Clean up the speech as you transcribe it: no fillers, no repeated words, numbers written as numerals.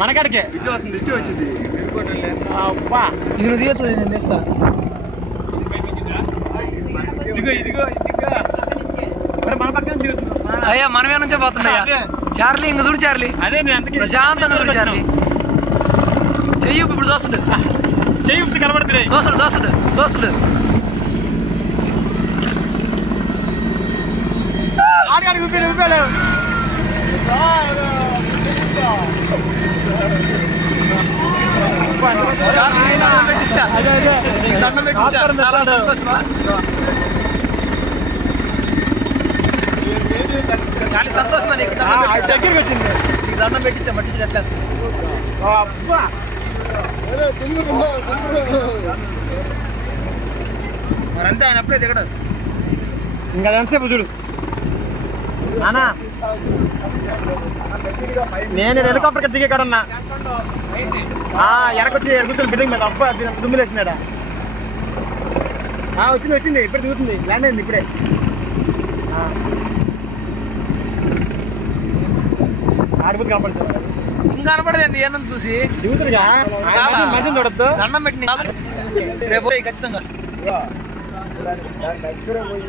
మనకాడికే ఇటు వస్తుంది, ఇటు వచ్చింది. అబ్బా ఇది నువ్వు తీయచ్చు, నేను తెస్తా. ఇదిగో ఇదిగో ఇదిగో మరి మన పక్కన అయ్యా మనమే నుంచే పోతున్నాయా చార్లీ. ఇంక చూడు చార్లీ, అదే నేను అందుకే ప్రశాంతంగా చూడు చార్లీ. చెయ్యి ఇప్పుడు చూస్తాడు, చెయ్యి కనబడుతుంది. చూస్తాడు చూస్తాడు చూస్తాడు. ఆడికి ఊపాడు ఊపాడు. దండం పెట్టించా, దండం పెట్టించా. చాలా సంతోషమా, చాలా సంతోషమా. నీకు దండం పెట్టించా, దగ్గరికి వచ్చింది. నీకు దండం పెట్టించా. మట్టి చూడు ఎట్లా వస్తుంది. మరంటే ఆయన అప్పుడే దిగడు. ఇంకా ఎంతసేపు చూడు నానా. నేను హెలికాప్టర్ దిగే కాడన్నా వెనకొచ్చి కూర్చొని బిల్డింగ్ మీద అబ్బా దుమ్ములేసినాడా. వచ్చింది వచ్చింది, ఇప్పుడు దిగుతుంది. ల్యాండ్ అయింది ఇప్పుడే. ఆడిపోతే కనపడుతుంది. ఇంకా కనపడలేదు ఏమన్నా చూసి దిగుతుందిగా. మంచిగా చూడద్దు. దండం పెట్టి రేపు ఖచ్చితంగా దగ్గర పోయి